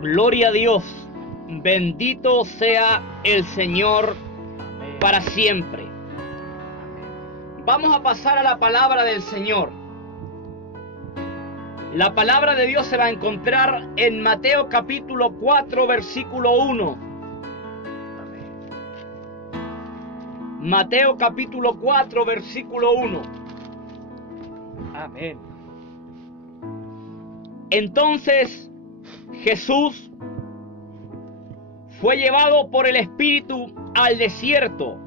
Gloria a Dios. Bendito sea el Señor para siempre. Vamos a pasar a la palabra del Señor. La palabra de Dios se va a encontrar en Mateo capítulo 4, versículo 1. Mateo capítulo 4, versículo 1. Amén. Entonces Jesús fue llevado por el Espíritu al desierto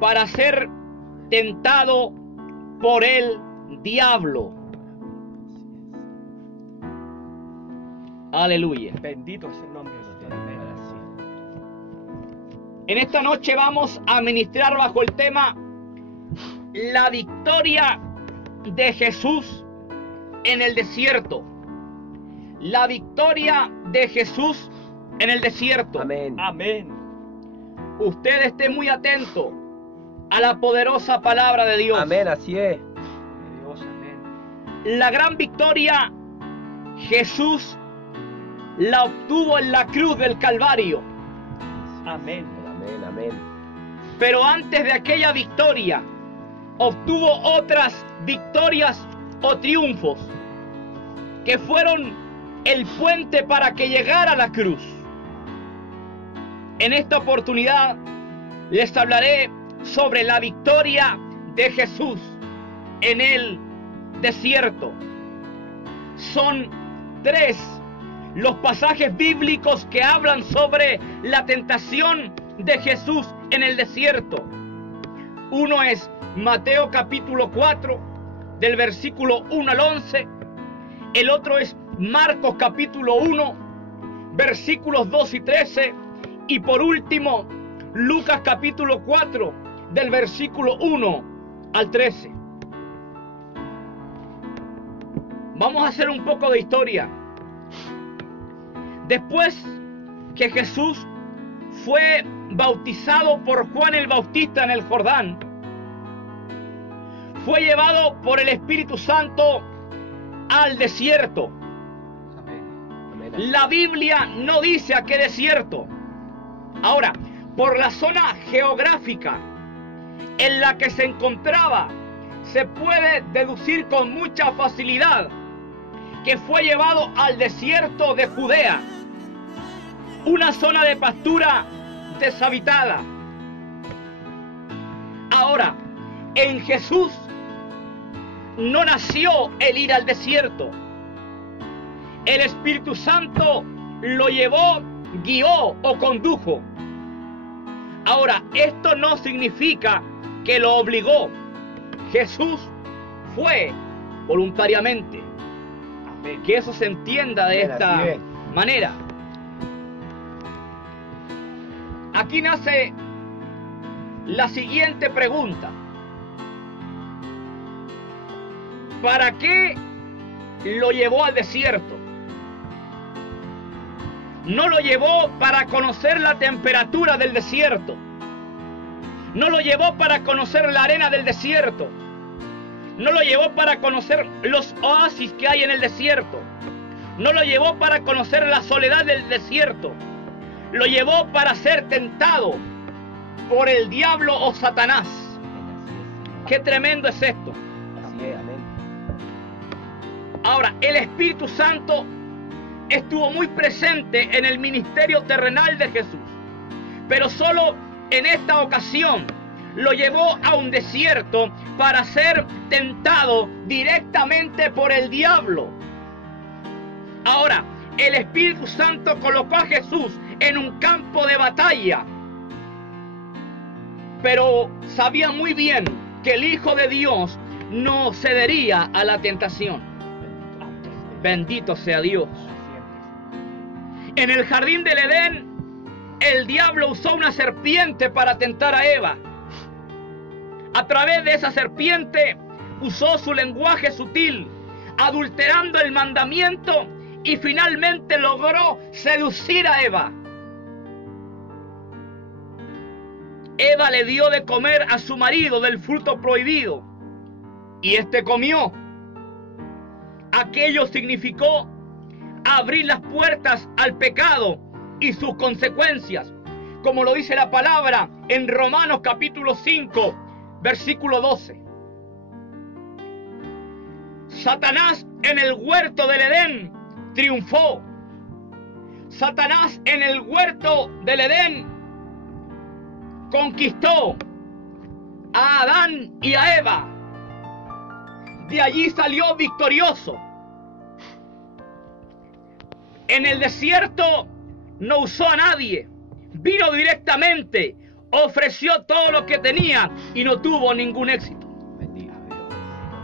para ser tentado por el diablo. Aleluya. Bendito es el nombre de Dios. Amén. En esta noche vamos a ministrar bajo el tema la victoria de Jesús en el desierto. La victoria de Jesús en el desierto. Amén. Amén. Usted esté muy atento a la poderosa palabra de Dios. Amén, así es. Dios, amén. La gran victoria Jesús la obtuvo en la cruz del Calvario. Amén. Amén, amén. Pero antes de aquella victoria obtuvo otras victorias o triunfos que fueron el puente para que llegara a la cruz. En esta oportunidad les hablaré sobre la victoria de Jesús en el desierto. Son 3 los pasajes bíblicos que hablan sobre la tentación de Jesús en el desierto. Uno es Mateo capítulo 4, del versículo 1 al 11. El otro es Marcos capítulo 1, versículos 2 y 13. Y por último, Lucas capítulo 4, del versículo 1 al 13. Vamos a hacer un poco de historia. Después que Jesús fue bautizado por Juan el Bautista en el Jordán, fue llevado por el Espíritu Santo al desierto. La Biblia no dice a qué desierto. Ahora, por la zona geográfica en la que se encontraba, se puede deducir con mucha facilidad que fue llevado al desierto de Judea, una zona de pastura deshabitada. Ahora, en Jesús no nació el ir al desierto. El Espíritu Santo lo llevó, guió o condujo. Ahora, esto no significa que lo obligó. Jesús fue voluntariamente. Amén. Que eso se entienda de esta manera. Aquí nace la siguiente pregunta. ¿Para qué lo llevó al desierto? No lo llevó para conocer la temperatura del desierto. No lo llevó para conocer la arena del desierto. No lo llevó para conocer los oasis que hay en el desierto. No lo llevó para conocer la soledad del desierto. Lo llevó para ser tentado por el diablo o Satanás. Qué tremendo es esto. Así es, amén. Ahora, el Espíritu Santo estuvo muy presente en el ministerio terrenal de Jesús, pero solo en esta ocasión lo llevó a un desierto para ser tentado directamente por el diablo. Ahora, el Espíritu Santo colocó a Jesús en un campo de batalla, pero sabía muy bien que el Hijo de Dios no cedería a la tentación. Bendito sea Dios. En el jardín del Edén, el diablo usó una serpiente para tentar a Eva. A través de esa serpiente usó su lenguaje sutil, adulterando el mandamiento, y finalmente logró seducir a Eva. Eva le dio de comer a su marido del fruto prohibido, y éste comió. Aquello significó a abrir las puertas al pecado y sus consecuencias, como lo dice la palabra en Romanos capítulo 5, versículo 12. Satanás en el huerto del Edén triunfó. Satanás en el huerto del Edén conquistó a Adán y a Eva. De allí salió victorioso. En el desierto no usó a nadie. Vino directamente, ofreció todo lo que tenía y no tuvo ningún éxito.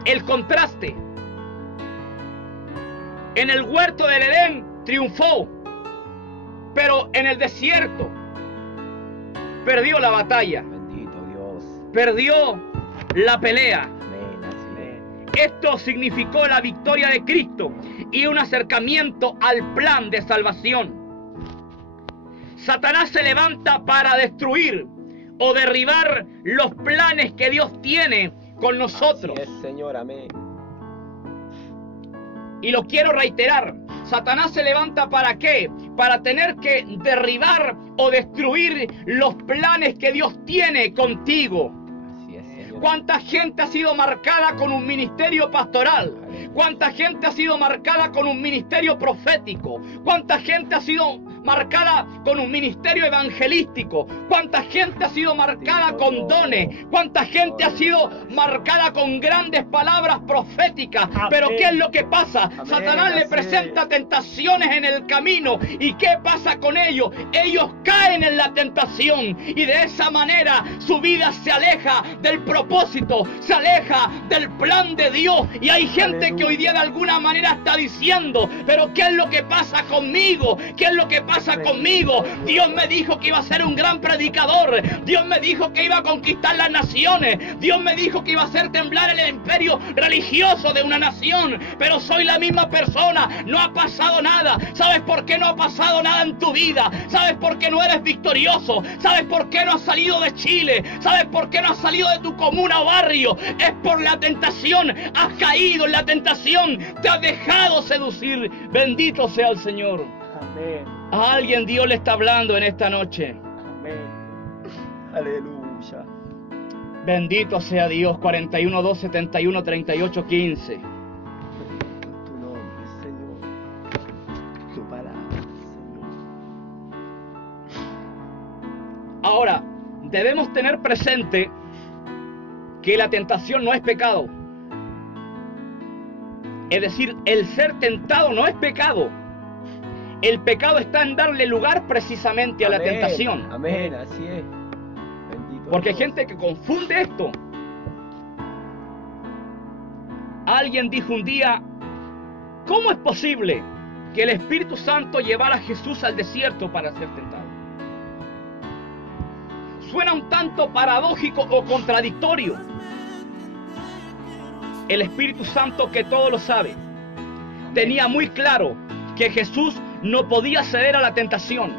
El contraste. En el huerto del Edén triunfó, pero en el desierto perdió la batalla. Bendito Dios. Perdió la pelea. Amén, así es. Esto significó la victoria de Cristo y un acercamiento al plan de salvación. Satanás se levanta para destruir o derribar los planes que Dios tiene con nosotros. Así es, Señor, amén. Y lo quiero reiterar. Satanás se levanta ¿para qué? Para tener que derribar o destruir los planes que Dios tiene contigo. Así es, Señor. ¿Cuánta gente ha sido marcada con un ministerio pastoral? ¿Cuánta gente ha sido marcada con un ministerio profético? ¿Cuánta gente ha sido marcada con un ministerio evangelístico? ¿Cuánta gente ha sido marcada con dones? ¿Cuánta gente ha sido marcada con grandes palabras proféticas? Pero ¿qué es lo que pasa? Satanás le presenta tentaciones en el camino. ¿Y qué pasa con ellos? Ellos caen en la tentación y de esa manera su vida se aleja del propósito, se aleja del plan de Dios. Y hay gente que hoy día de alguna manera está diciendo, pero ¿qué es lo que pasa conmigo? ¿Qué es lo que pasa conmigo? Dios me dijo que iba a ser un gran predicador. Dios me dijo que iba a conquistar las naciones. Dios me dijo que iba a hacer temblar el imperio religioso de una nación. Pero soy la misma persona. No ha pasado nada. ¿Sabes por qué no ha pasado nada en tu vida? ¿Sabes por qué no eres victorioso? ¿Sabes por qué no has salido de Chile? ¿Sabes por qué no has salido de tu comuna o barrio? Es por la tentación. Has caído en la tentación. Te has dejado seducir. Bendito sea el Señor. Amén. A alguien Dios le está hablando en esta noche. Amén. Aleluya. Bendito sea Dios. 41, 2, 71, 38, 15. Bendito es tu nombre, Señor. Tu palabra, Señor. Ahora, debemos tener presente que la tentación no es pecado. Es decir, el ser tentado no es pecado. El pecado está en darle lugar precisamente a la tentación. Amén, así es. Bendito Porque hay Dios. gente que confunde esto. Alguien dijo un día, ¿cómo es posible que el Espíritu Santo llevara a Jesús al desierto para ser tentado? Suena un tanto paradójico o contradictorio. El Espíritu Santo, que todo lo sabe, tenía muy claro que Jesús no podía ceder a la tentación.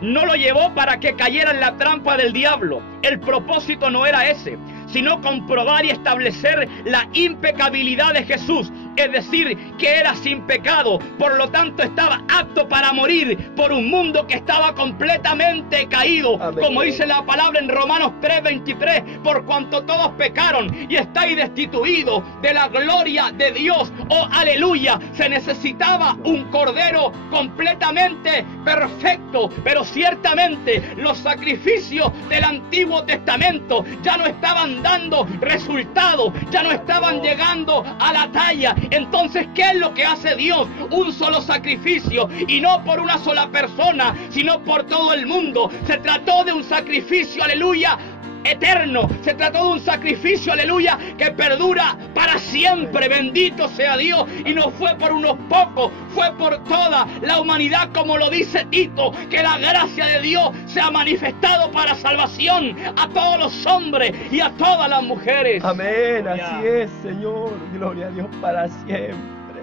No lo llevó para que cayera en la trampa del diablo. El propósito no era ese, sino comprobar y establecer la impecabilidad de Jesús. Es decir, que era sin pecado, por lo tanto estaba apto para morir por un mundo que estaba completamente caído. Amén. Como dice la palabra en Romanos 3:23, por cuanto todos pecaron y estáis destituidos de la gloria de Dios. Oh, aleluya, se necesitaba un cordero completamente perfecto, pero ciertamente los sacrificios del Antiguo Testamento ya no estaban dando resultados, ya no estaban llegando a la talla. Entonces, ¿qué es lo que hace Dios? Un solo sacrificio, y no por una sola persona, sino por todo el mundo. Se trató de un sacrificio, aleluya, eterno. Se trató de un sacrificio, aleluya, que perdura para siempre. Bendito sea Dios. Y no fue por unos pocos, fue por toda la humanidad, como lo dice Tito, que la gracia de Dios se ha manifestado para salvación a todos los hombres y a todas las mujeres. Amén, así es, Señor. Gloria a Dios para siempre.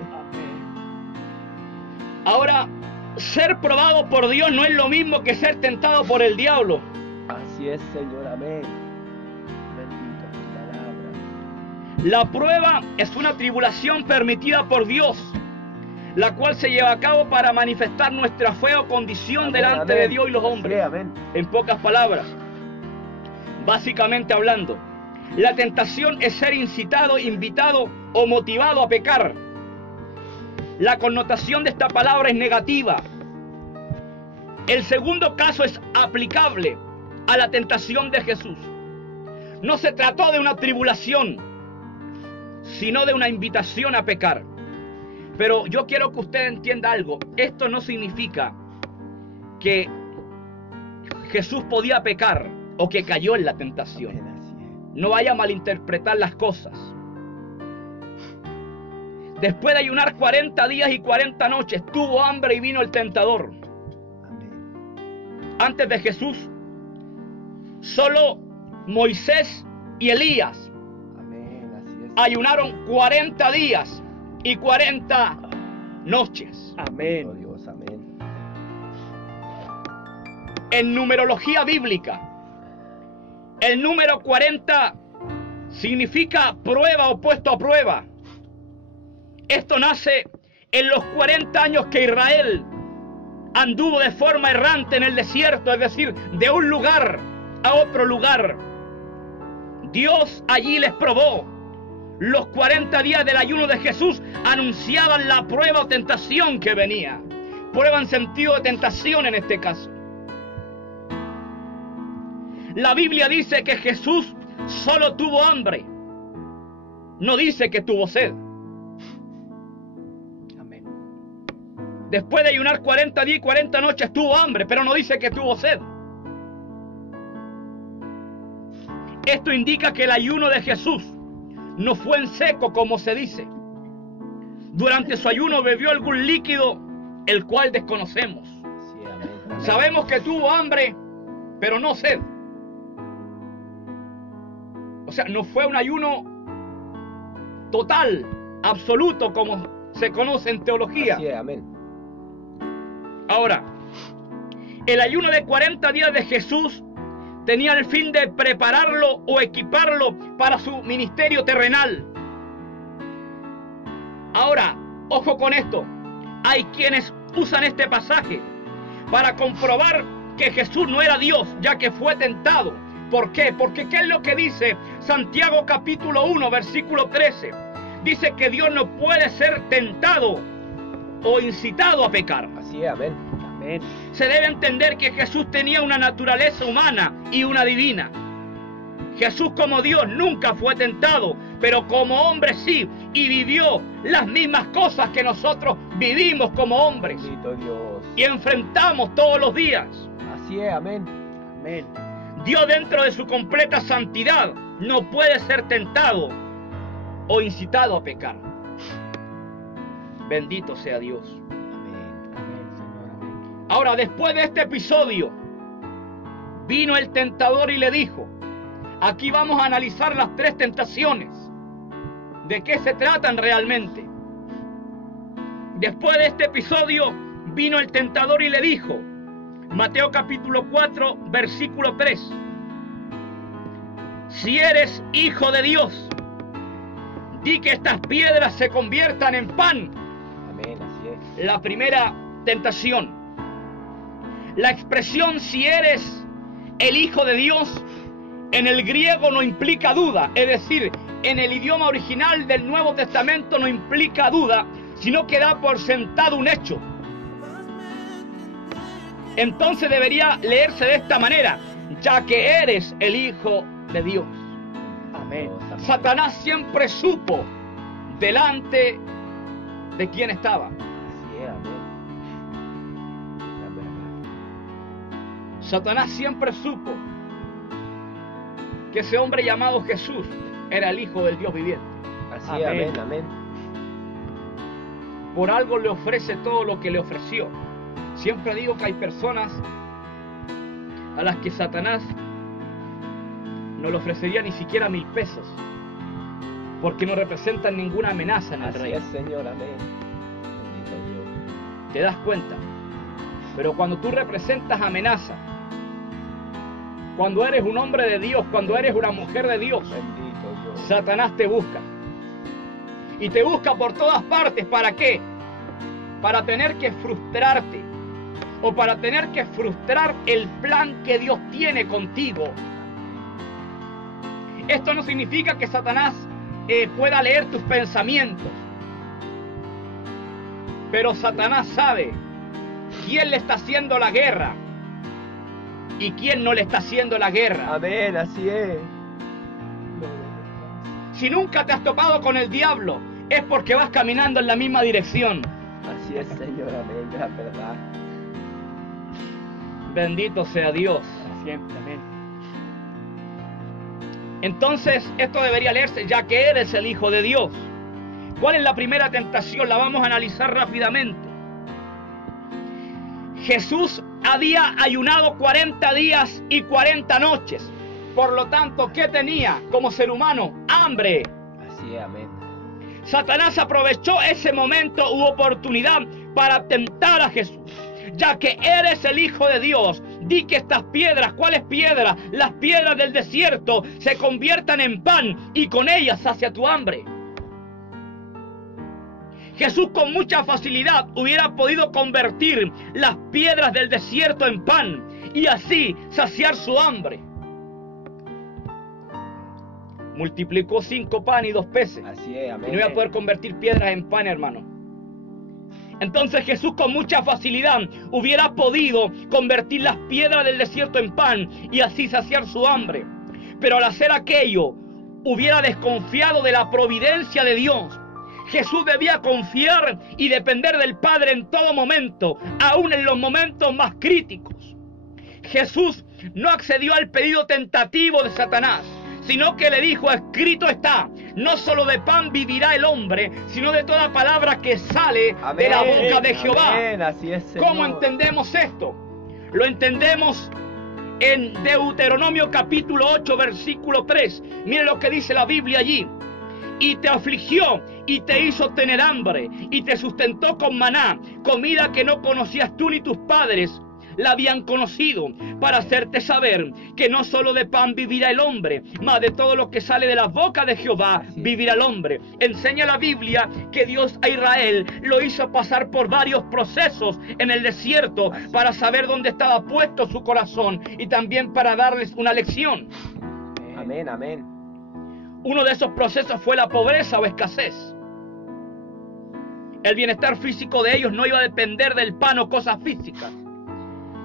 Ahora, ser probado por Dios no es lo mismo que ser tentado por el diablo. Así es, Señor, amén. Bendita tu palabra. La prueba es una tribulación permitida por Dios. la cual se lleva a cabo para manifestar nuestra fe o condición delante de Dios y los hombres. En pocas palabras, básicamente hablando, la tentación es ser incitado, invitado o motivado a pecar. La connotación de esta palabra es negativa. El segundo caso es aplicable a la tentación de Jesús. No se trató de una tribulación, sino de una invitación a pecar. Pero yo quiero que usted entienda algo. Esto no significa que Jesús podía pecar o que cayó en la tentación. No vaya a malinterpretar las cosas. Después de ayunar 40 días y 40 noches, tuvo hambre y vino el tentador. Antes de Jesús, solo Moisés y Elías ayunaron 40 días y 40 noches. Amén. Oh Dios, amén. En numerología bíblica, el número 40 significa prueba o puesto a prueba. Esto nace en los 40 años que Israel anduvo de forma errante en el desierto, es decir, de un lugar a otro lugar. Dios allí les probó. Los 40 días del ayuno de Jesús anunciaban la prueba o tentación que venía. Prueba en sentido de tentación en este caso. La Biblia dice que Jesús solo tuvo hambre. No dice que tuvo sed. Amén. Después de ayunar 40 días y 40 noches tuvo hambre, pero no dice que tuvo sed. Esto indica que el ayuno de Jesús no fue en seco, como se dice. Durante su ayuno bebió algún líquido, el cual desconocemos. Sí, amén. Amén. Sabemos que tuvo hambre, pero no sed. O sea, no fue un ayuno total, absoluto, como se conoce en teología. Así es, amén. Ahora, el ayuno de 40 días de Jesús tenía el fin de prepararlo o equiparlo para su ministerio terrenal. Ahora, ojo con esto. Hay quienes usan este pasaje para comprobar que Jesús no era Dios, ya que fue tentado. ¿Por qué? Porque ¿qué es lo que dice Santiago capítulo 1, versículo 13? Dice que Dios no puede ser tentado o incitado a pecar. Así es, amén. Amén. Se debe entender que Jesús tenía una naturaleza humana y una divina. Jesús como Dios nunca fue tentado, pero como hombre sí, y vivió las mismas cosas que nosotros vivimos como hombres. Bendito Dios. Y enfrentamos todos los días. Así es, amén. Amén. Dios, dentro de su completa santidad, no puede ser tentado o incitado a pecar. Bendito sea Dios. Amén. Amén, Señor, amén. Ahora, después de este episodio, vino el tentador y le dijo: aquí vamos a analizar las tres tentaciones. ¿De qué se tratan realmente? Después de este episodio, vino el tentador y le dijo, Mateo capítulo 4, versículo 3. Si eres hijo de Dios, di que estas piedras se conviertan en pan. Amén, así es. La primera tentación. La expresión si eres el hijo de Dios en el griego no implica duda, es decir, en el idioma original del Nuevo Testamento no implica duda, sino que da por sentado un hecho. Entonces debería leerse de esta manera: ya que eres el hijo de Dios. Amén. Satanás siempre supo delante de quién estaba. Así es, amén. Satanás siempre supo que ese hombre llamado Jesús era el hijo del Dios viviente. Así es, amén, amén. Por algo le ofrece todo lo que le ofreció. Siempre digo que hay personas a las que Satanás no le ofrecería ni siquiera 1000 pesos, porque no representan ninguna amenaza en el Así reino. es, Señor, amén. Bendito Dios. ¿Te das cuenta? Pero cuando tú representas amenaza, cuando eres un hombre de Dios, cuando eres una mujer de Dios, Bendito Dios. Satanás te busca. Y te busca por todas partes. ¿Para qué? para tener que frustrarte o para tener que frustrar el plan que Dios tiene contigo. Esto no significa que Satanás pueda leer tus pensamientos, pero Satanás sabe quién le está haciendo la guerra y quién no le está haciendo la guerra. Amén, así es. Si nunca te has topado con el diablo, es porque vas caminando en la misma dirección. Así es, Señor, amén, la verdad. Bendito sea Dios. Siempre, amén. Entonces, esto debería leerse, ya que eres el Hijo de Dios. ¿Cuál es la primera tentación? La vamos a analizar rápidamente. Jesús había ayunado 40 días y 40 noches. Por lo tanto, ¿qué tenía como ser humano? Hambre. Así es, amén. Satanás aprovechó ese momento u oportunidad para tentar a Jesús. Ya que eres el Hijo de Dios, di que estas piedras, ¿cuáles piedras? Las piedras del desierto se conviertan en pan y con ellas sacia tu hambre. Jesús con mucha facilidad hubiera podido convertir las piedras del desierto en pan y así saciar su hambre. Multiplicó 5 panes y 2 peces. Así es, amén. Y no iba a poder convertir piedras en pan, hermano. Entonces Jesús con mucha facilidad hubiera podido convertir las piedras del desierto en pan y así saciar su hambre. Pero al hacer aquello, hubiera desconfiado de la providencia de Dios. Jesús debía confiar y depender del Padre en todo momento, aún en los momentos más críticos. Jesús no accedió al pedido tentativo de Satanás, sino que le dijo: escrito está, no solo de pan vivirá el hombre, sino de toda palabra que sale de la boca de Jehová. Amén, así es, Señor. ¿Cómo entendemos esto? Lo entendemos en Deuteronomio capítulo 8, versículo 3. Mire lo que dice la Biblia allí. Y te afligió y te hizo tener hambre y te sustentó con maná, comida que no conocías tú ni tus padres la habían conocido, para hacerte saber que no solo de pan vivirá el hombre, mas de todo lo que sale de la boca de Jehová vivirá el hombre. Enseña la Biblia que Dios a Israel lo hizo pasar por varios procesos en el desierto para saber dónde estaba puesto su corazón y también para darles una lección. Amén, amén. Uno de esos procesos fue la pobreza o escasez. El bienestar físico de ellos no iba a depender del pan o cosas físicas,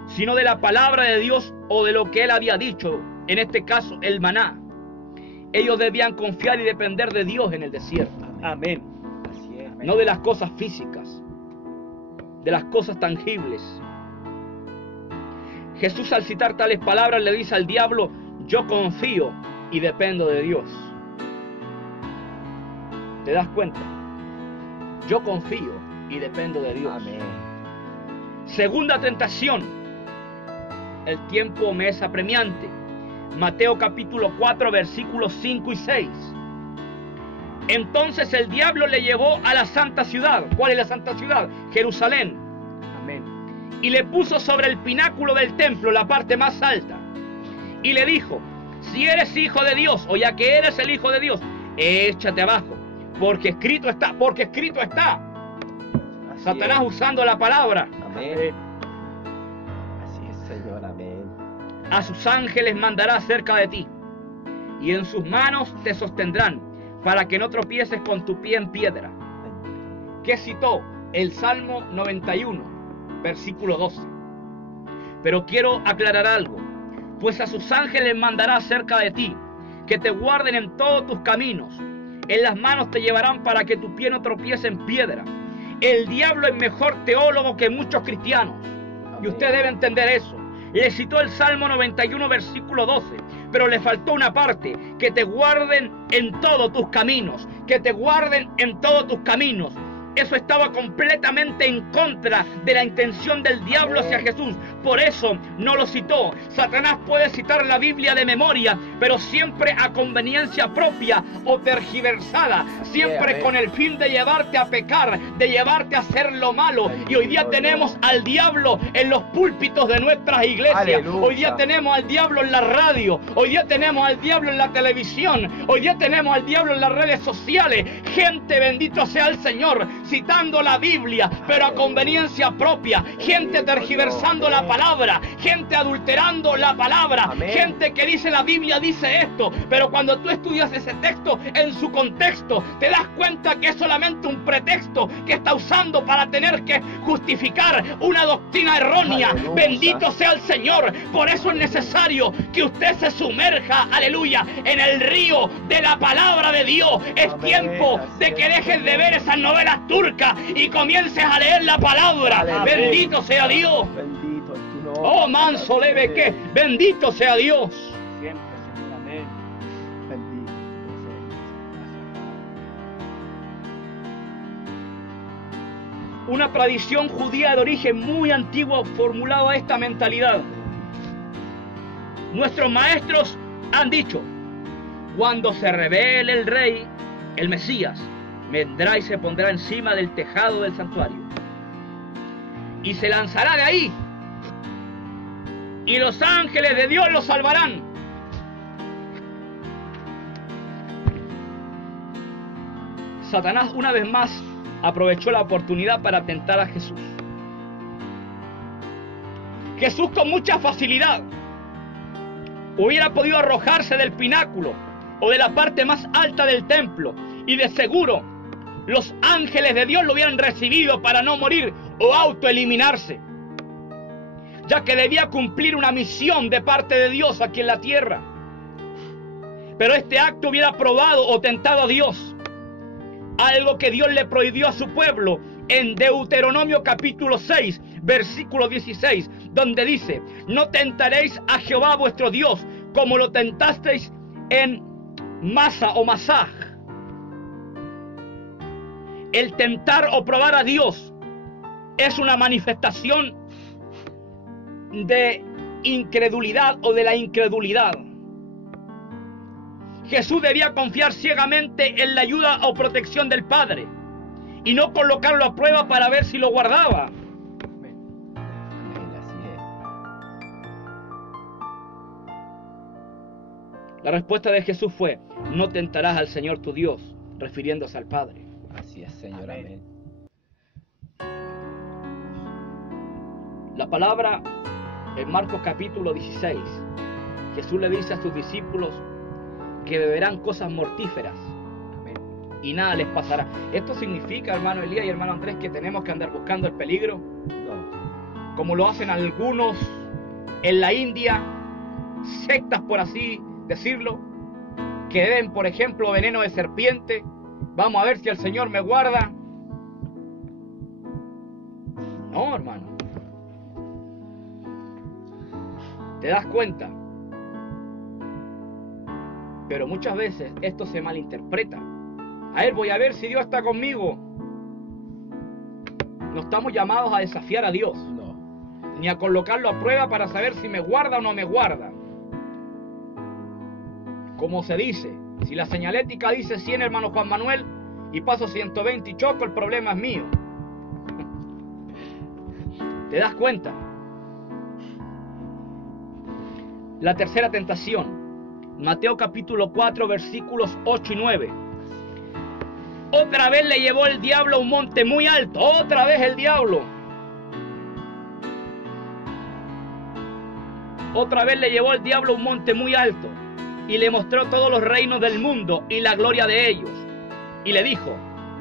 sino de la palabra de Dios o de lo que Él había dicho, en este caso el maná. Ellos debían confiar y depender de Dios en el desierto. Amén. Así es. No de las cosas físicas, de las cosas tangibles. Jesús, al citar tales palabras, le dice al diablo: yo confío y dependo de Dios. ¿Te das cuenta? Yo confío y dependo de Dios. Amén. Segunda tentación. El tiempo me es apremiante. Mateo capítulo 4, versículos 5 y 6. Entonces el diablo le llevó a la santa ciudad. ¿Cuál es la santa ciudad? Jerusalén. Amén. Y le puso sobre el pináculo del templo, la parte más alta. Y le dijo: si eres hijo de Dios, o ya que eres el hijo de Dios, échate abajo, porque escrito está, porque escrito está. Así Satanás es. usando la palabra. Amén. Así es, Señor, amén. A sus ángeles mandará cerca de ti, y en sus manos te sostendrán, para que no tropieces con tu pie en piedra. ¿Qué citó? El Salmo 91, versículo 12. Pero quiero aclarar algo. Pues a sus ángeles mandará cerca de ti, que te guarden en todos tus caminos. En las manos te llevarán para que tu pie no tropiece en piedra. El diablo es mejor teólogo que muchos cristianos. Y usted debe entender eso. Le citó el Salmo 91, versículo 12. Pero le faltó una parte: que te guarden en todos tus caminos. Que te guarden en todos tus caminos. Eso estaba completamente en contra de la intención del diablo hacia Jesús. por eso no lo citó. Satanás puede citar la Biblia de memoria, pero siempre a conveniencia propia o tergiversada, siempre con el fin de llevarte a pecar, de llevarte a hacer lo malo. Y hoy día tenemos al diablo en los púlpitos de nuestras iglesias. Aleluya. Hoy día tenemos al diablo en la radio. Hoy día tenemos al diablo en la televisión. Hoy día tenemos al diablo en las redes sociales. Gente, bendito sea el Señor, citando la Biblia, pero a conveniencia propia. Gente tergiversando la palabra. Gente adulterando la palabra. Amén. Gente que dice la Biblia dice esto, pero cuando tú estudias ese texto en su contexto, te das cuenta que es solamente un pretexto que está usando para tener que justificar una doctrina errónea. Aleluya. Bendito sea el Señor. Por eso es necesario que usted se sumerja, aleluya, en el río de la palabra de Dios. Es Amén. tiempo de que dejes de ver esas novelas turcas y comiences a leer la palabra. Aleluya. Bendito sea Dios. Bendito es tu nombre. Oh, manso leve que, bendito sea Dios. Siempre, Señor, amén. Bendito Una tradición judía de origen muy antiguo formulaba esta mentalidad. Nuestros maestros han dicho: cuando se revele el rey, el Mesías, vendrá y se pondrá encima del tejado del santuario y se lanzará de ahí, y los ángeles de Dios lo salvarán. Satanás una vez más aprovechó la oportunidad para tentar a Jesús. Jesús con mucha facilidad hubiera podido arrojarse del pináculo o de la parte más alta del templo, y de seguro los ángeles de Dios lo hubieran recibido para no morir o autoeliminarse, ya que debía cumplir una misión de parte de Dios aquí en la tierra. Pero este acto hubiera probado o tentado a Dios, algo que Dios le prohibió a su pueblo en Deuteronomio capítulo 6, versículo 16, donde dice: no tentaréis a Jehová vuestro Dios como lo tentasteis en Masa o Masaj. El tentar o probar a Dios es una manifestación de incredulidad o de la incredulidad. Jesús debía confiar ciegamente en la ayuda o protección del Padre y no colocarlo a prueba para ver si lo guardaba. Amén. Amén, así La respuesta de Jesús fue: no tentarás al Señor tu Dios, refiriéndose al Padre. es. Así es, Señor. Amén. Amén. La palabra en Marcos capítulo 16, Jesús le dice a sus discípulos que beberán cosas mortíferas Amén. y nada les pasará. Esto significa, hermano Elías y hermano Andrés, que tenemos que andar buscando el peligro, No. como lo hacen algunos en la India, sectas por así decirlo, que beben, por ejemplo, veneno de serpiente. Vamos a ver si el Señor me guarda. No, hermano. ¿Te das cuenta? Pero muchas veces esto se malinterpreta. A ver, voy a ver si Dios está conmigo. No estamos llamados a desafiar a Dios, No. ni a colocarlo a prueba para saber si me guarda o no me guarda. Como se dice, si la señalética dice 100, hermano Juan Manuel, y paso 120 y choco, el problema es mío. ¿Te das cuenta? La tercera tentación, Mateo capítulo 4, versículos 8 y 9. Otra vez le llevó el diablo a un monte muy alto. Otra vez el diablo. Otra vez le llevó el diablo a un monte muy alto y le mostró todos los reinos del mundo y la gloria de ellos. Y le dijo: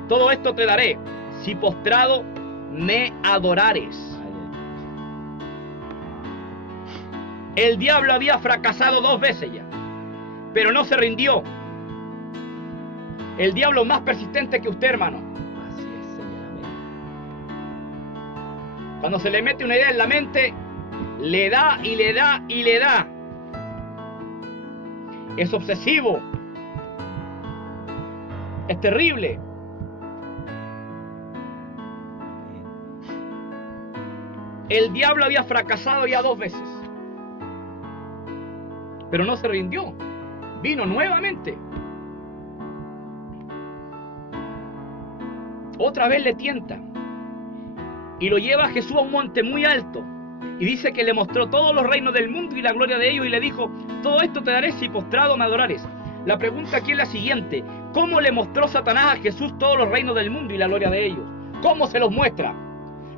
todo esto te daré si postrado me adorares. El diablo había fracasado 2 veces ya, pero no se rindió. El diablo más persistente que usted, hermano. Así es, Señor. Amén. Cuando se le mete una idea en la mente, le da y le da y le da. Es obsesivo. Es terrible. el diablo había fracasado ya 2 veces. Pero no se rindió. Vino nuevamente. Otra vez le tienta. Y lo lleva a Jesús a un monte muy alto. Y dice que le mostró todos los reinos del mundo y la gloria de ellos. Y le dijo, todo esto te daré si postrado me adorares. La pregunta aquí es la siguiente. ¿Cómo le mostró Satanás a Jesús todos los reinos del mundo y la gloria de ellos? ¿Cómo se los muestra?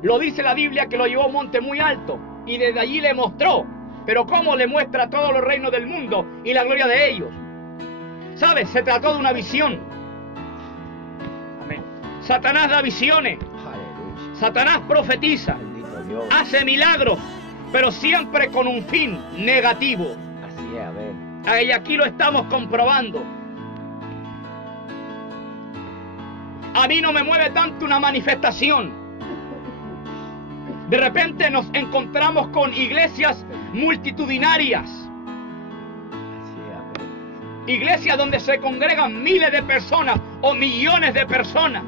Lo dice la Biblia que lo llevó a un monte muy alto. Y desde allí le mostró. Pero ¿cómo le muestra todos los reinos del mundo y la gloria de ellos? ¿Sabes? Se trató de una visión. Amén. Satanás da visiones. Aleluya. Satanás profetiza. Bendito Dios. Hace milagros. Pero siempre con un fin negativo. Así es, amén. Y aquí lo estamos comprobando. A mí no me mueve tanto una manifestación. De repente nos encontramos con iglesias multitudinarias. Así es, amén. Iglesias donde se congregan miles de personas o millones de personas.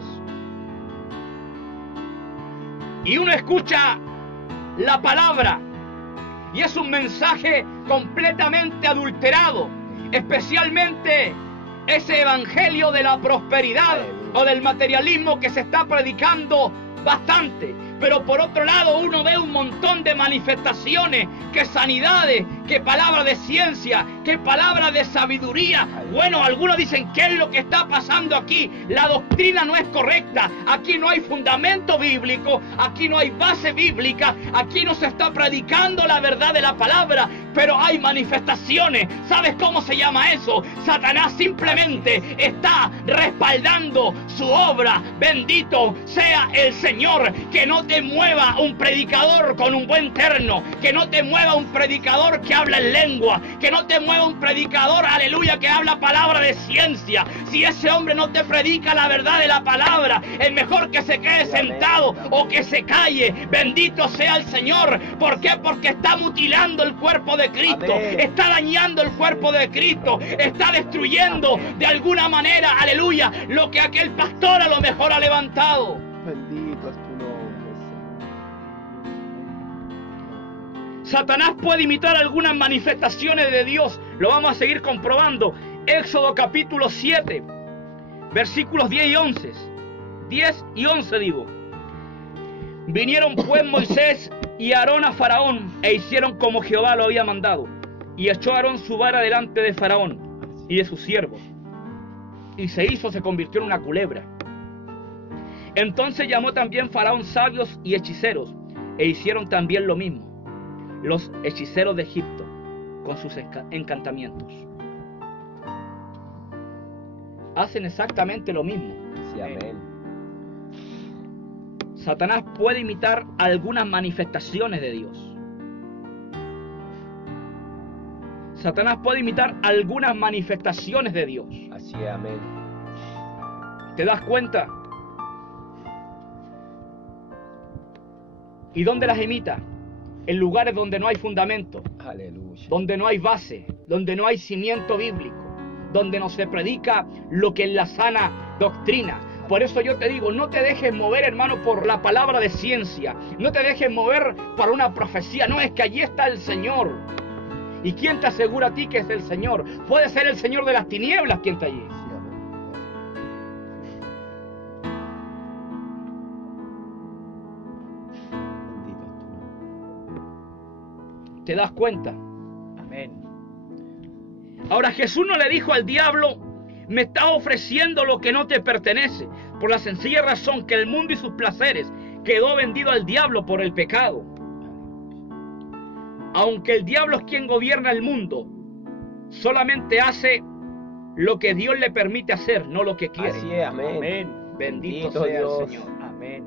Y uno escucha la palabra y es un mensaje completamente adulterado. Especialmente ese evangelio de la prosperidad o del materialismo que se está predicando bastante. Pero por otro lado uno ve un montón de manifestaciones, que sanidades, que palabras de ciencia, que palabras de sabiduría. Bueno, algunos dicen, ¿qué es lo que está pasando aquí? La doctrina no es correcta, aquí no hay fundamento bíblico, aquí no hay base bíblica, aquí no se está predicando la verdad de la palabra, pero hay manifestaciones. ¿Sabes cómo se llama eso? Satanás simplemente está respaldando su obra. Bendito sea el Señor. Que no te mueva un predicador con un buen terno, que no te mueva un predicador que habla en lengua, que no te mueva un predicador, aleluya, que habla palabra de ciencia. Si ese hombre no te predica la verdad de la palabra, es mejor que se quede sentado o que se calle. Bendito sea el Señor. ¿Por qué? Porque está mutilando el cuerpo de Cristo, está dañando el cuerpo de Cristo, está destruyendo de alguna manera, aleluya, lo que aquel pastor a lo mejor ha levantado. Bendito es tu nombre, Señor. Satanás puede imitar algunas manifestaciones de Dios. Lo vamos a seguir comprobando. Éxodo capítulo 7, versículos 10 y 11. 10 y 11 digo. Vinieron pues Moisés y Aarón a Faraón e hicieron como Jehová lo había mandado. Y echó Aarón su vara delante de Faraón y de sus siervos. Y se convirtió en una culebra. Entonces llamó también Faraón sabios y hechiceros, e hicieron también lo mismo, los hechiceros de Egipto, con sus encantamientos. Hacen exactamente lo mismo. Sí, amén. Satanás puede imitar algunas manifestaciones de Dios. Satanás puede imitar algunas manifestaciones de Dios. Así es, amén. ¿Te das cuenta? ¿Y dónde las imita? En lugares donde no hay fundamento, Aleluya. donde no hay base, donde no hay cimiento bíblico, donde no se predica lo que es la sana doctrina. Por eso yo te digo, no te dejes mover, hermano, por la palabra de ciencia. No te dejes mover por una profecía. No, es que allí está el Señor. ¿Y quién te asegura a ti que es el Señor? Puede ser el Señor de las tinieblas quien está allí. Sí, amén. Bendito es tu nombre. ¿Te das cuenta? Amén. Ahora Jesús no le dijo al diablo, me está ofreciendo lo que no te pertenece, por la sencilla razón que el mundo y sus placeres quedó vendido al diablo por el pecado. Aunque el diablo es quien gobierna el mundo, solamente hace lo que Dios le permite hacer, no lo que quiere. Así es, amén. Amén. Bendito Bendito sea Dios. el Señor. Amén.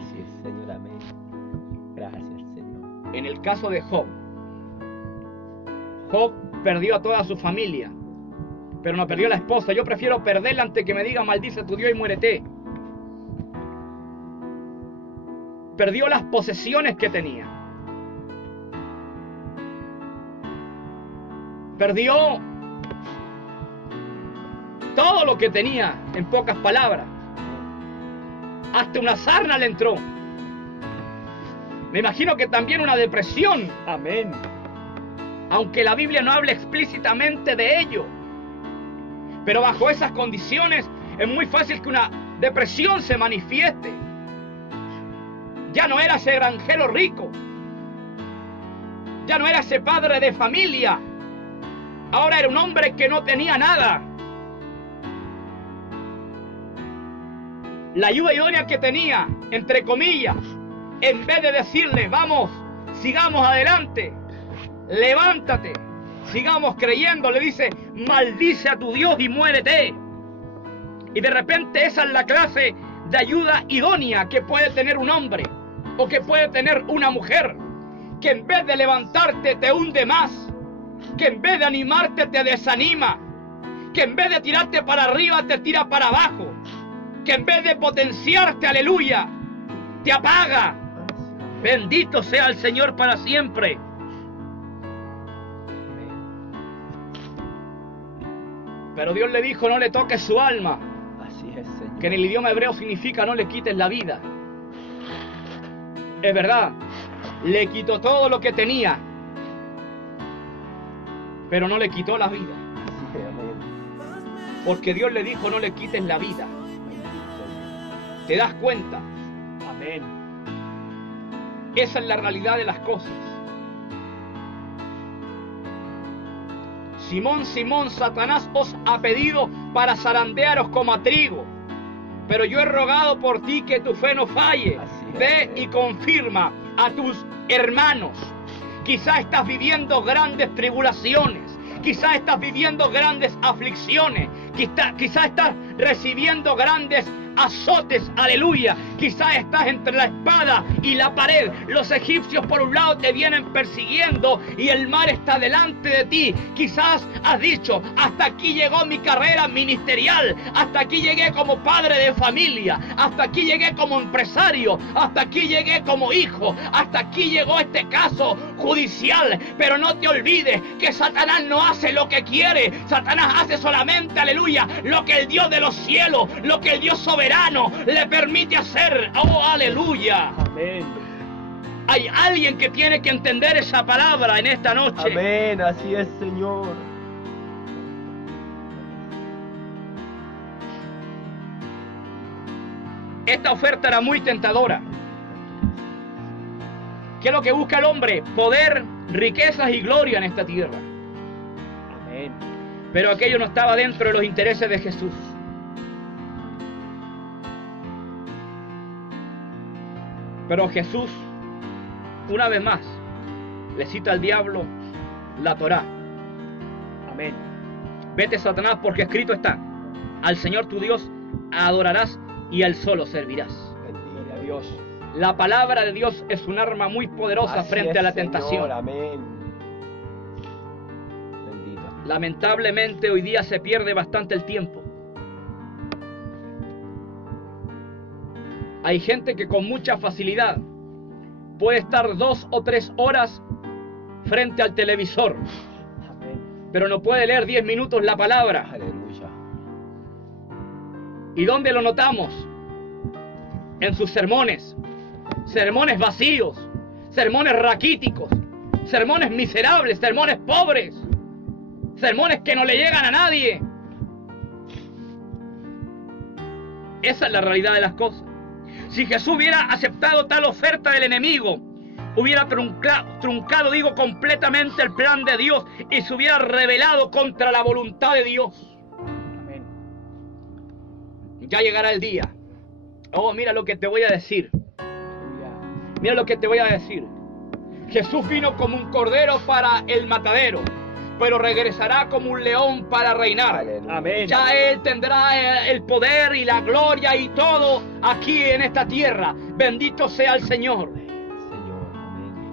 Así es, Señor, amén. Gracias, Señor. En el caso de Job, Job perdió a toda su familia, pero no perdió a la esposa. Yo prefiero perderla antes que me diga maldice tu Dios y muérete. Perdió las posesiones que tenía. Perdió todo lo que tenía, en pocas palabras. Hasta una sarna le entró. Me imagino que también una depresión, Amén. aunque la Biblia no habla explícitamente de ello. Pero bajo esas condiciones es muy fácil que una depresión se manifieste. Ya no era ese granjero rico, ya no era ese padre de familia, ahora era un hombre que no tenía nada. La ayuda idónea que tenía, entre comillas, en vez de decirle, vamos, sigamos adelante, levántate, sigamos creyendo, le dice, maldice a tu Dios y muérete. Y de repente esa es la clase de ayuda idónea que puede tener un hombre o que puede tener una mujer, que en vez de levantarte te hunde más, que en vez de animarte te desanima, que en vez de tirarte para arriba te tira para abajo, que en vez de potenciarte, aleluya, te apaga. Bendito sea el Señor para siempre. Pero Dios le dijo, no le toques su alma, Así es, Señor. que en el idioma hebreo significa no le quites la vida. Es verdad, le quitó todo lo que tenía, pero no le quitó la vida. Así es, amén. Porque Dios le dijo, no le quites la vida. ¿Te das cuenta? Amén. Esa es la realidad de las cosas. Simón, Simón, Satanás os ha pedido para zarandearos como a trigo, pero yo he rogado por ti que tu fe no falle. Así es. Ve y confirma a tus hermanos. Quizás estás viviendo grandes tribulaciones, quizás estás viviendo grandes aflicciones, quizás estás recibiendo grandes azotes, aleluya. Quizás estás entre la espada y la pared. Los egipcios por un lado te vienen persiguiendo y el mar está delante de ti. Quizás has dicho, hasta aquí llegó mi carrera ministerial, hasta aquí llegué como padre de familia, hasta aquí llegué como empresario, hasta aquí llegué como hijo, hasta aquí llegó este caso judicial. Pero no te olvides que Satanás no hace lo que quiere, Satanás hace solamente, aleluya, lo que el Dios de los cielos, lo que el Dios soberano le permite hacer. Oh, aleluya. Amén. Hay alguien que tiene que entender esa palabra en esta noche. Amén, así es, Señor. Esta oferta era muy tentadora. ¿Qué es lo que busca el hombre? Poder, riquezas y gloria en esta tierra. Amén. Pero aquello no estaba dentro de los intereses de Jesús. Pero Jesús, una vez más, le cita al diablo la Torá. Amén. Vete, Satanás, porque escrito está, al Señor tu Dios adorarás y a Él solo servirás. Gloria a Dios. La palabra de Dios es un arma muy poderosa Así frente es, a la Señor, tentación. amén. Bendito. Lamentablemente hoy día se pierde bastante el tiempo. Hay gente que con mucha facilidad puede estar 2 o 3 horas frente al televisor, Amén. pero no puede leer 10 minutos la palabra. Aleluya. ¿Y dónde lo notamos? En sus sermones. Sermones vacíos, sermones raquíticos, sermones miserables, sermones pobres, sermones que no le llegan a nadie. Esa es la realidad de las cosas. Si Jesús hubiera aceptado tal oferta del enemigo, hubiera truncado, digo, completamente el plan de Dios y se hubiera rebelado contra la voluntad de Dios. Amén. Ya llegará el día. Oh, mira lo que te voy a decir. Aleluya. Mira lo que te voy a decir. Jesús vino como un cordero para el matadero, pero regresará como un león para reinar. Aleluya. Amén. Ya Él tendrá el poder y la gloria y todo aquí en esta tierra. Bendito sea el Señor. Señor, amén.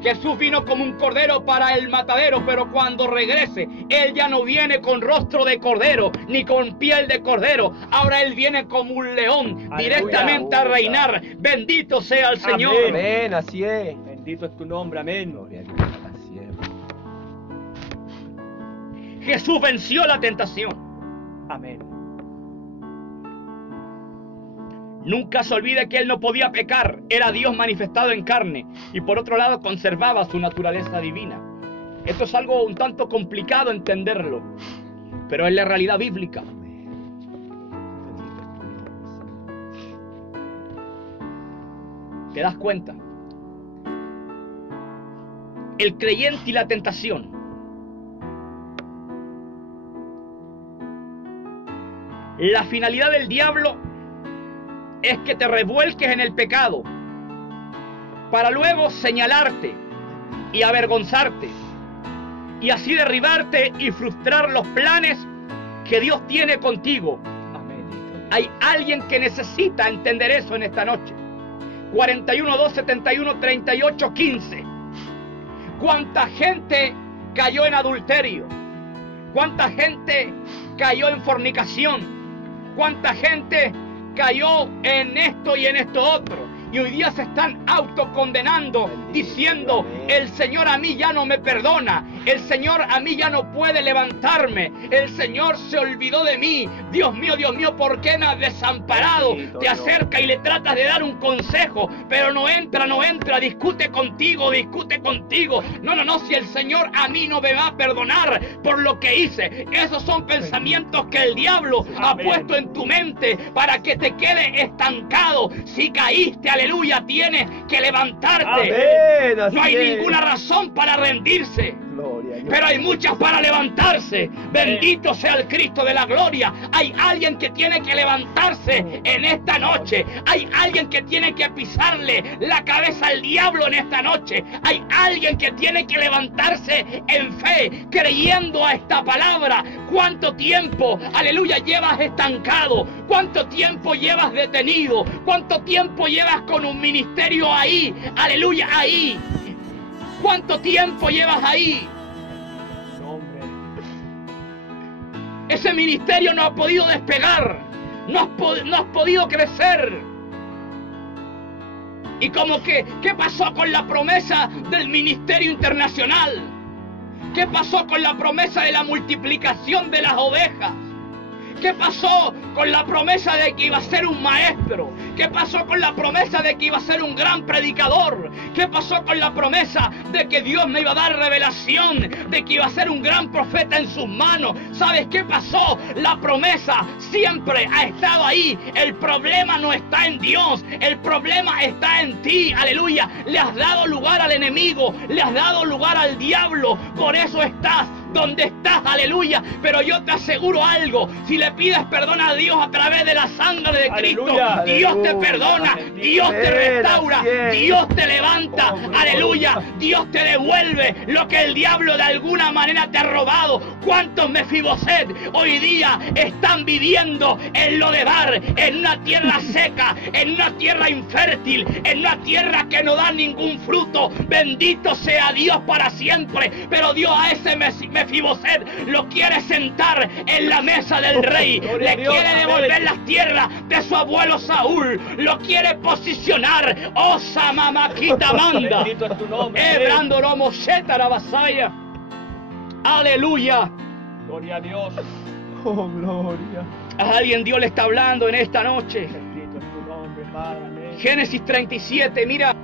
Jesús vino como un cordero para el matadero, pero cuando regrese, Él ya no viene con rostro de cordero, ni con piel de cordero. Ahora Él viene como un león, Aleluya. directamente a reinar. Bendito sea el Señor. Amén. Amén, así es. Bendito es tu nombre. Amén. Gloria a Dios, así es. Jesús venció la tentación. Amén. Nunca se olvide que él no podía pecar, era Dios manifestado en carne, y por otro lado conservaba su naturaleza divina. Esto es algo un tanto complicado entenderlo, pero es la realidad bíblica. ¿Te das cuenta? El creyente y la tentación. La finalidad del diablo es que te revuelques en el pecado para luego señalarte y avergonzarte y así derribarte y frustrar los planes que Dios tiene contigo. Hay alguien que necesita entender eso en esta noche. 41, 2, 71, 38, 15. ¿Cuánta gente cayó en adulterio? ¿Cuánta gente cayó en fornicación? ¿Cuánta gente cayó en esto y en esto otro? Y hoy día se están autocondenando, diciendo, el Señor a mí ya no me perdona, el Señor a mí ya no puede levantarme, el Señor se olvidó de mí, Dios mío, ¿por qué me has desamparado? Te acerca y le tratas de dar un consejo, pero no entra, discute contigo, no, si el Señor a mí no me va a perdonar por lo que hice. Esos son pensamientos que el diablo ha puesto en tu mente para que te quede estancado. Si caíste, aleluya, tienes que levantarte. No hay ninguna razón para rendirse, pero hay muchas para levantarse. Bendito sea el Cristo de la gloria. Hay alguien que tiene que levantarse en esta noche. Hay alguien que tiene que pisarle la cabeza al diablo en esta noche. Hay alguien que tiene que levantarse en fe, creyendo a esta palabra. ¿Cuánto tiempo, aleluya, llevas estancado? ¿Cuánto tiempo llevas detenido? ¿Cuánto tiempo llevas con un ministerio ahí? Aleluya, ahí. ¿Cuánto tiempo llevas ahí? Ese ministerio no ha podido despegar, no has podido crecer. Y como que, ¿qué pasó con la promesa del ministerio internacional? ¿Qué pasó con la promesa de la multiplicación de las ovejas? ¿Qué pasó con la promesa de que iba a ser un maestro? ¿Qué pasó con la promesa de que iba a ser un gran predicador? ¿Qué pasó con la promesa de que Dios me iba a dar revelación? De que iba a ser un gran profeta en sus manos. ¿Sabes qué pasó? La promesa siempre ha estado ahí. El problema no está en Dios. El problema está en ti. Aleluya. Le has dado lugar al enemigo. Le has dado lugar al diablo. Por eso estás donde estás, aleluya. Pero yo te aseguro algo, si le pides perdón a Dios a través de la sangre de Cristo, aleluya, Dios te perdona, Dios te restaura, Dios te levanta, aleluya. Dios te devuelve lo que el diablo de alguna manera te ha robado. ¿Cuántos Mefiboset hoy día están viviendo en Lodebar, en una tierra seca, en una tierra infértil, en una tierra que no da ningún fruto? Bendito sea Dios para siempre. Pero Dios a ese Mefiboset lo quiere sentar en la mesa del rey, le quiere devolver las tierras de su abuelo Saúl, lo quiere posicionar. Oh, Samamakita manda, Bendito es tu nombre. Ebrando Romo Shetara Basaya. Aleluya. Gloria a Dios. Oh, gloria. A alguien Dios le está hablando en esta noche. Bendito es tu nombre, Padre. Amén. Génesis 37, mira.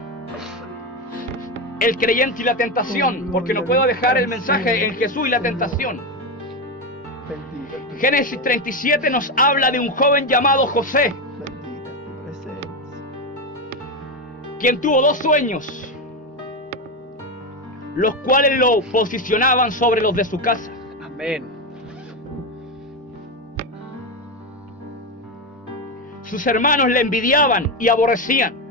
El creyente y la tentación, porque no puedo dejar el mensaje en Jesús y la tentación. Bendita Génesis 37 nos habla de un joven llamado José, tu presencia. quien tuvo dos sueños, los cuales lo posicionaban sobre los de su casa. Amén. Sus hermanos le envidiaban y aborrecían.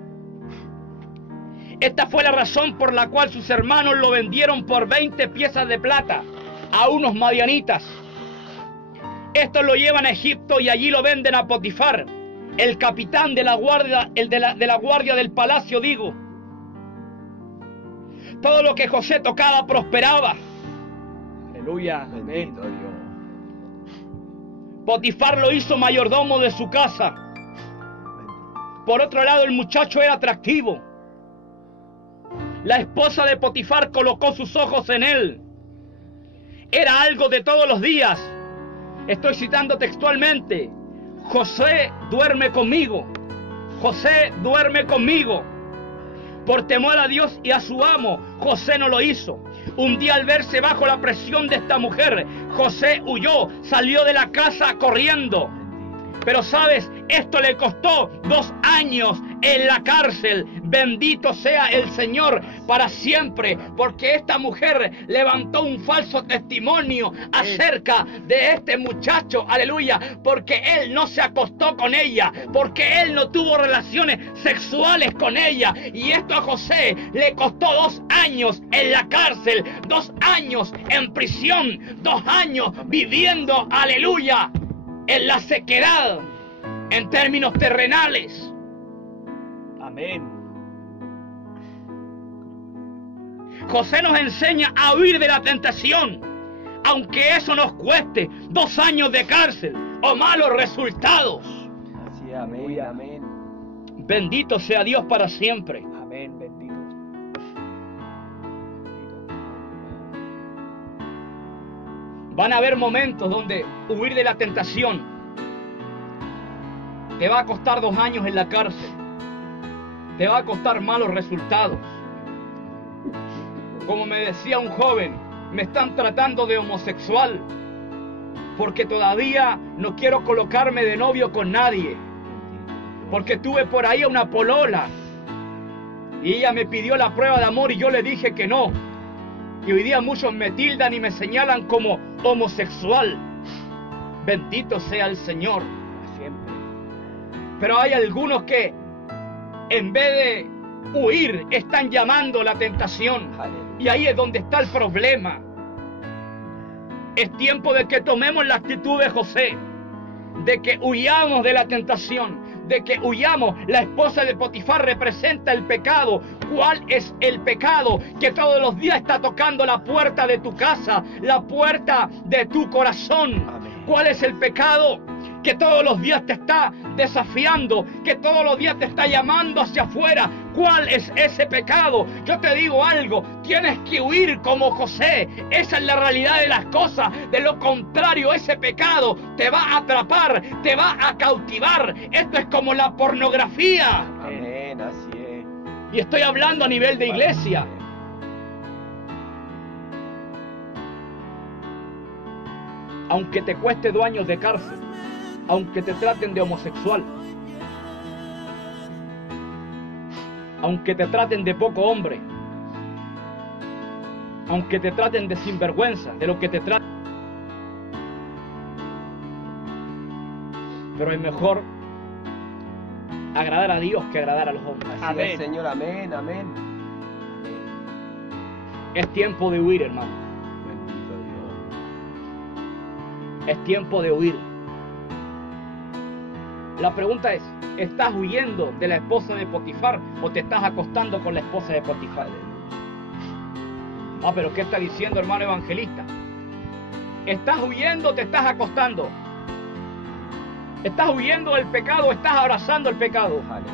Esta fue la razón por la cual sus hermanos lo vendieron por 20 piezas de plata a unos madianitas. Estos lo llevan a Egipto y allí lo venden a Potifar, el capitán de la guardia, de la guardia del palacio, digo. Todo lo que José tocaba prosperaba. Aleluya. Amén. Bendito Dios. Potifar lo hizo mayordomo de su casa. Por otro lado, el muchacho era atractivo. La esposa de Potifar colocó sus ojos en él. Era algo de todos los días. Estoy citando textualmente. José duerme conmigo. José duerme conmigo. Por temor a Dios y a su amo, José no lo hizo. Un día al verse bajo la presión de esta mujer, José huyó, salió de la casa corriendo. Pero sabes, esto le costó 2 años en la cárcel. Bendito sea el Señor para siempre, porque esta mujer levantó un falso testimonio acerca de este muchacho, aleluya, porque él no se acostó con ella, porque él no tuvo relaciones sexuales con ella. Y esto a José le costó 2 años en la cárcel, 2 años en prisión, 2 años viviendo, aleluya, en la sequedad, en términos terrenales. Amén. José nos enseña a huir de la tentación, aunque eso nos cueste 2 años de cárcel o malos resultados. Así es, amén, amén. Bendito sea Dios para siempre. Amén, bendito. Van a haber momentos donde huir de la tentación te va a costar 2 años en la cárcel. Te va a costar malos resultados. Como me decía un joven, me están tratando de homosexual porque todavía no quiero colocarme de novio con nadie. Porque tuve por ahí a una polola y ella me pidió la prueba de amor y yo le dije que no. Y hoy día muchos me tildan y me señalan como homosexual. Bendito sea el Señor. Siempre. Pero hay algunos que en vez de huir están llamando la tentación. Y ahí es donde está el problema. Es tiempo de que tomemos la actitud de José, de que huyamos de la tentación, de que huyamos. La esposa de Potifar representa el pecado. ¿Cuál es el pecado? Que todos los días está tocando la puerta de tu casa, la puerta de tu corazón. Amén. ¿Cuál es el pecado? Que todos los días te está desafiando, que todos los días te está llamando hacia afuera. ¿Cuál es ese pecado? Yo te digo algo, tienes que huir como José. Esa es la realidad de las cosas. De lo contrario, ese pecado te va a atrapar, te va a cautivar. Esto es como la pornografía. Amén, así es. Y estoy hablando a nivel de iglesia. Aunque te cueste 2 años de cárcel, aunque te traten de homosexual, aunque te traten de poco hombre, aunque te traten de sinvergüenza, de lo que te traten, pero es mejor agradar a Dios que agradar a los hombres. Así Amén. es, Señor, amén, amén. Es tiempo de huir, hermano. Bendito Dios. Es tiempo de huir. La pregunta es, ¿estás huyendo de la esposa de Potifar o te estás acostando con la esposa de Potifar? Ah, pero ¿qué está diciendo, hermano evangelista? ¿Estás huyendo o te estás acostando? ¿Estás huyendo del pecado o estás abrazando el pecado? Aleluya.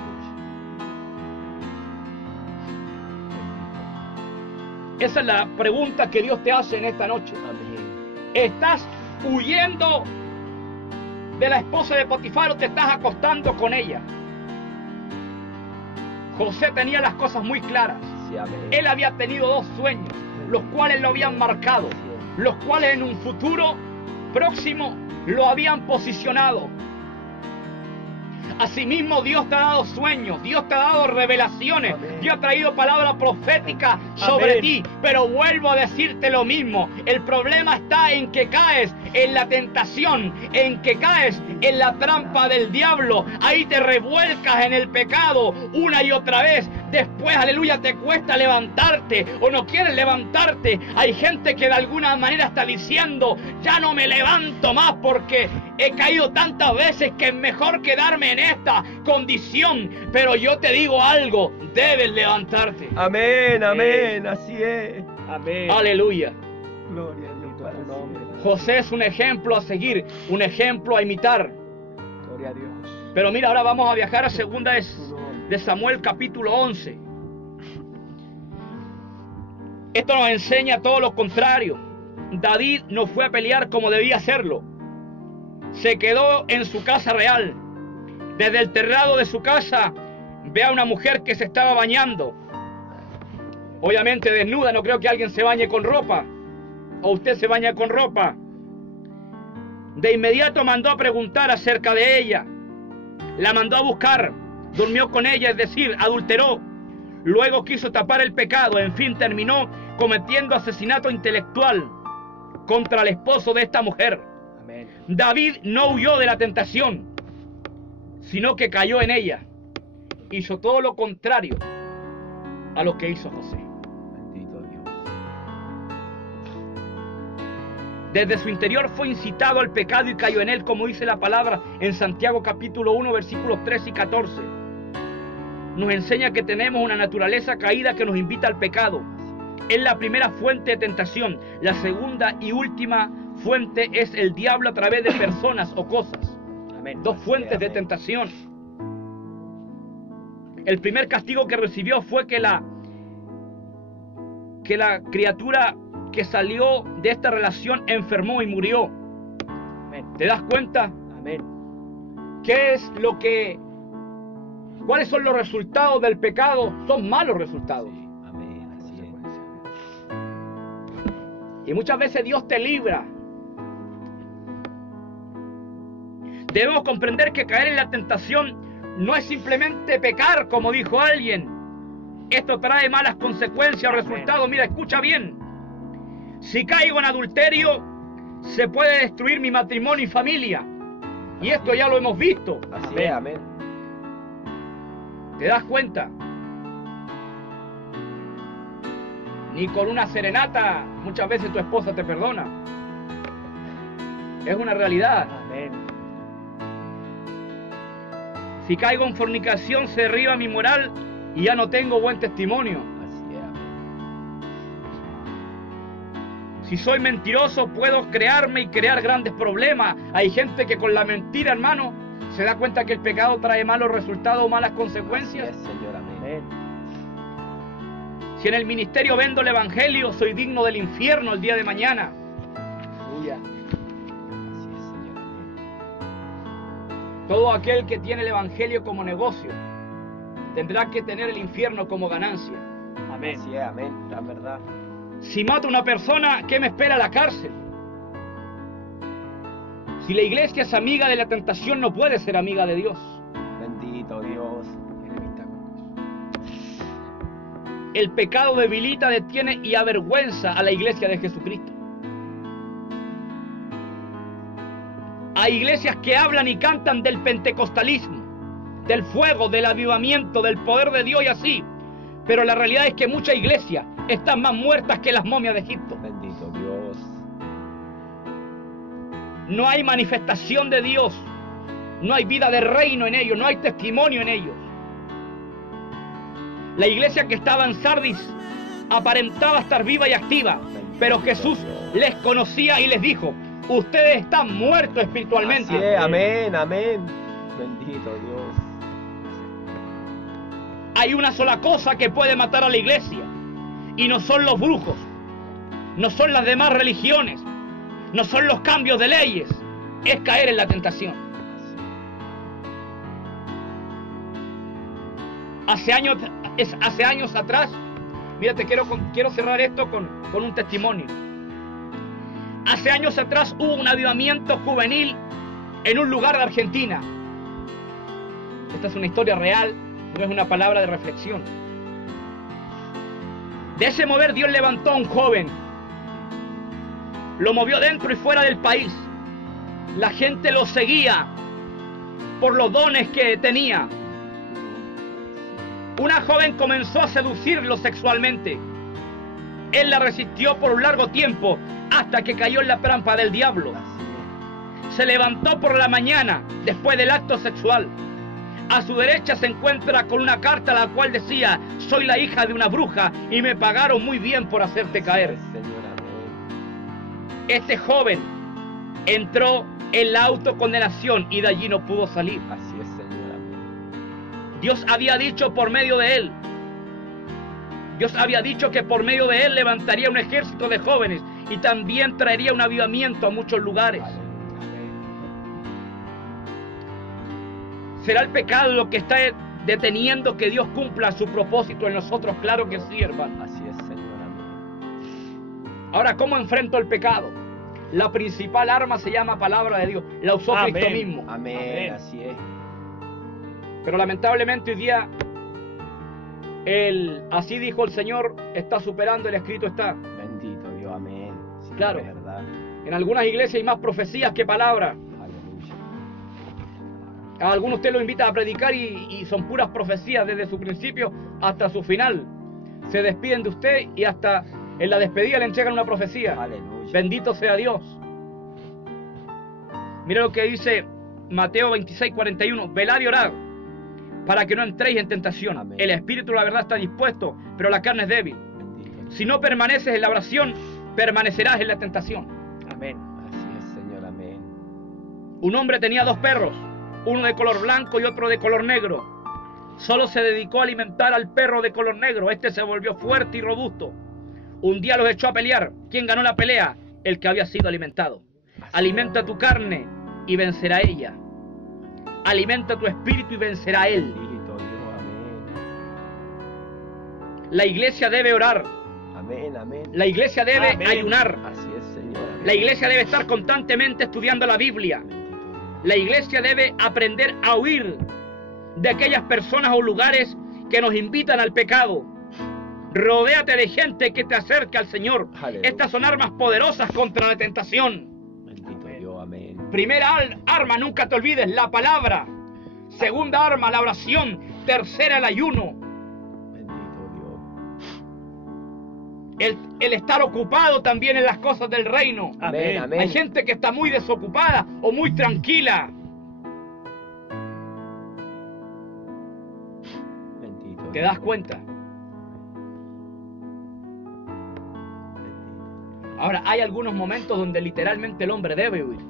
Esa es la pregunta que Dios te hace en esta noche. Amén. ¿Estás huyendo de la esposa de Potifar o te estás acostando con ella? José tenía las cosas muy claras. Sí, amén. Él había tenido 2 sueños, los cuales lo habían marcado, los cuales en un futuro próximo lo habían posicionado. Asimismo, Dios te ha dado sueños, Dios te ha dado revelaciones, Amén. Dios ha traído palabra profética sobre Amén. ti, pero vuelvo a decirte lo mismo. El problema está en que caes en la tentación, en que caes en la trampa del diablo. Ahí te revuelcas en el pecado una y otra vez. Después, aleluya, te cuesta levantarte o no quieres levantarte. Hay gente que de alguna manera está diciendo, ya no me levanto más porque he caído tantas veces que es mejor quedarme en esta condición. Pero yo te digo algo, debes levantarte. Amén, amén, así es. Amén. Aleluya. Gloria a Dios para tu nombre. siempre. José es un ejemplo a seguir, un ejemplo a imitar. Gloria a Dios. Pero mira, ahora vamos a viajar a segunda de Samuel capítulo 11. Esto nos enseña todo lo contrario. David no fue a pelear como debía hacerlo. Se quedó en su casa real. Desde el terrado de su casa ve a una mujer que se estaba bañando, obviamente desnuda, no creo que alguien se bañe con ropa, o usted se baña con ropa. De inmediato mandó a preguntar acerca de ella, la mandó a buscar, durmió con ella, es decir, adulteró, luego quiso tapar el pecado, en fin, terminó cometiendo asesinato intelectual contra el esposo de esta mujer. Amén. David no huyó de la tentación, sino que cayó en ella. Hizo todo lo contrario a lo que hizo José. Bendito Dios. Desde su interior fue incitado al pecado y cayó en él, como dice la palabra en Santiago capítulo 1, versículos 13 y 14. Nos enseña que tenemos una naturaleza caída que nos invita al pecado. Es la primera fuente de tentación. La segunda y última fuente es el diablo a través de personas o cosas. Amén. Dos fuentes de Amén. tentación. El primer castigo que recibió fue que la criatura que salió de esta relación enfermó y murió. Amén. ¿Te das cuenta? Amén. ¿Cuáles son los resultados del pecado? Son malos resultados. Sí, amén, así es. Y muchas veces Dios te libra. Debemos comprender que caer en la tentación no es simplemente pecar, como dijo alguien. Esto trae malas consecuencias o resultados. Mira, escucha bien. Si caigo en adulterio, se puede destruir mi matrimonio y familia. Y esto ya lo hemos visto. Así Amén. es, amén. ¿Te das cuenta? Ni con una serenata muchas veces tu esposa te perdona. Es una realidad. Amén. Si caigo en fornicación, se derriba mi moral y ya no tengo buen testimonio. Así es, amén. Si soy mentiroso, puedo crearme y crear grandes problemas. Hay gente que con la mentira, hermano, se da cuenta que el pecado trae malos resultados, malas Así consecuencias. es, Señor, amén. Amén. Si en el ministerio vendo el evangelio, soy digno del infierno el día de mañana. Aleluya. Así es, Señor, amén. Todo aquel que tiene el evangelio como negocio tendrá que tener el infierno como ganancia. Amén. Así es, amén. La verdad. Si mato a una persona, ¿qué me espera la cárcel? Si la iglesia es amiga de la tentación, no puede ser amiga de Dios. Bendito Dios. Enemistad con Dios. El pecado debilita, detiene y avergüenza a la iglesia de Jesucristo. Hay iglesias que hablan y cantan del pentecostalismo, del fuego, del avivamiento, del poder de Dios y así. Pero la realidad es que muchas iglesias están más muertas que las momias de Egipto. Bendito Dios. No hay manifestación de Dios, no hay vida de reino en ellos, no hay testimonio en ellos. La iglesia que estaba en Sardis aparentaba estar viva y activa, pero Jesús les conocía y les dijo: ustedes están muertos espiritualmente. Así es, amén, amén. Bendito Dios. Hay una sola cosa que puede matar a la iglesia, y no son los brujos, no son las demás religiones, no son los cambios de leyes, es caer en la tentación. Hace años atrás, mírate, quiero cerrar esto con un testimonio. Hace años atrás hubo un avivamiento juvenil en un lugar de Argentina. Esta es una historia real, no es una palabra de reflexión. De ese mover Dios levantó a un joven, lo movió dentro y fuera del país. La gente lo seguía por los dones que tenía. Una joven comenzó a seducirlo sexualmente. Él la resistió por un largo tiempo hasta que cayó en la trampa del diablo. Así Se levantó por la mañana después del acto sexual. A su derecha se encuentra con una carta la cual decía: soy la hija de una bruja y me pagaron muy bien por hacerte caer. es, Señor, amén. Este joven entró en la autocondenación y de allí no pudo salir. Así es, Señor, amén. Dios había dicho por medio de él, Dios había dicho que por medio de él levantaría un ejército de jóvenes y también traería un avivamiento a muchos lugares. Amén. ¿Será el pecado lo que está deteniendo que Dios cumpla su propósito en nosotros. Claro que sí, hermano. Así es, Señor. Amén. Ahora, ¿cómo enfrento el pecado? La principal arma se llama palabra de Dios. La usó Amén. Cristo mismo. Amén. Amén. Así es. Pero lamentablemente hoy día, así dijo el Señor, está superando, el escrito está. Bendito Dios. Amén. Sí, Claro. es verdad. En algunas iglesias hay más profecías que palabras. Aleluya. A algunos usted lo invita a predicar y son puras profecías desde su principio hasta su final. Se despiden de usted y hasta en la despedida le entregan una profecía. Aleluya. Bendito sea Dios. Mira lo que dice Mateo 26:41. Velad y orad para que no entréis en tentación. Amén. El espíritu, la verdad, está dispuesto, pero la carne es débil. Bendito. Si no permaneces en la oración, permanecerás en la tentación. Amén. Así es, Señor. Amén. Un hombre tenía 2 perros, uno de color blanco y otro de color negro. Solo se dedicó a alimentar al perro de color negro. Este se volvió fuerte y robusto. Un día los echó a pelear. ¿Quién ganó la pelea? El que había sido alimentado. Alimenta tu carne y vencerá ella. Alimenta tu espíritu y vencerá él. Bendito Dios. Amén. La iglesia debe orar. Amén. Amén. La iglesia debe Amén. ayunar. Así es, Señor. Amén. La iglesia debe estar constantemente estudiando la Biblia. Bendito Dios. La iglesia debe aprender a huir de aquellas personas o lugares que nos invitan al pecado. Rodéate de gente que te acerque al Señor. Aleluya. Estas son armas poderosas contra la tentación. Bendito Dios. Amén. Primera arma, nunca te olvides, la palabra. Segunda arma, la oración. Tercera, el ayuno. Bendito Dios. El estar ocupado también en las cosas del reino. Amén. Amén. Hay gente que está muy desocupada o muy tranquila. Bendito ¿Te Dios. das cuenta? Bendito. Ahora, hay algunos momentos donde literalmente el hombre debe huir.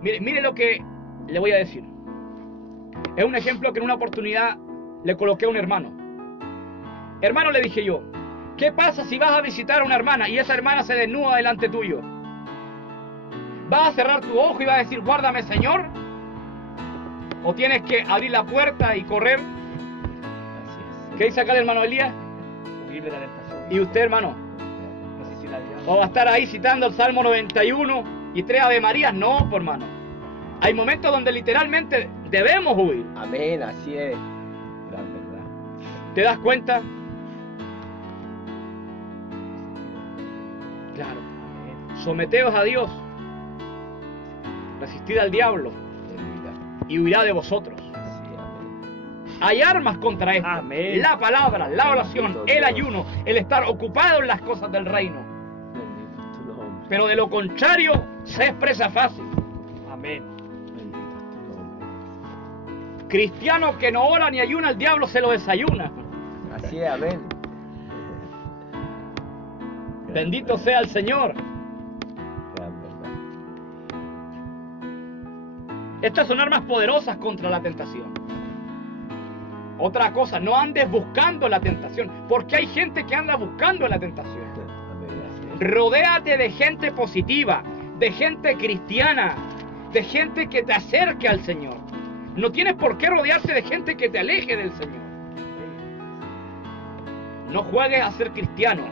Mire lo que le voy a decir. Es un ejemplo que en una oportunidad le coloqué a un hermano. Hermano, le dije yo, ¿qué pasa si vas a visitar a una hermana y esa hermana se desnuda delante tuyo? ¿Vas a cerrar tu ojo y vas a decir, guárdame, Señor? ¿O tienes que abrir la puerta y correr? Así es. ¿Qué dice acá el hermano Elías? Huir de la tentación. ¿Y usted, hermano? No sé si la Dios. ¿O va a estar ahí citando el Salmo 91 y 3 Ave Marías? No, por hermano. Hay momentos donde literalmente debemos huir. Amén. Así es. Gran verdad. ¿Te das cuenta? Claro. Someteos a Dios. Resistid al diablo Aleluya. y huirá de vosotros. Así es. Amén. Hay armas contra esto. Amén. La palabra, la oración, Bendito el Dios. ayuno, el estar ocupado en las cosas del reino. Bendito es tu nombre. Pero de lo contrario, se expresa fácil. Amén. Bendito es tu nombre. Cristiano que no ora ni ayuna, el diablo se lo desayuna. Así es. Amén. Bendito sea el Señor. Gran verdad. Estas son armas poderosas contra la tentación. Otra cosa, no andes buscando la tentación, porque hay gente que anda buscando la tentación. Amén. Así es. Rodéate de gente positiva, de gente cristiana, de gente que te acerque al Señor. No tienes por qué rodearte de gente que te aleje del Señor. No juegues a ser cristiano,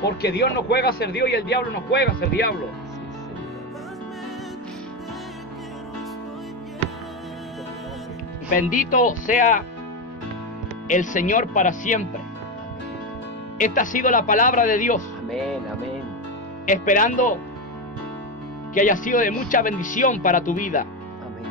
porque Dios no juega a ser Dios y el diablo no juega a ser diablo. Así es, Señor. Bendito sea el Señor para siempre. Esta ha sido la palabra de Dios, Amén. Amén. esperando que haya sido de mucha bendición para tu vida.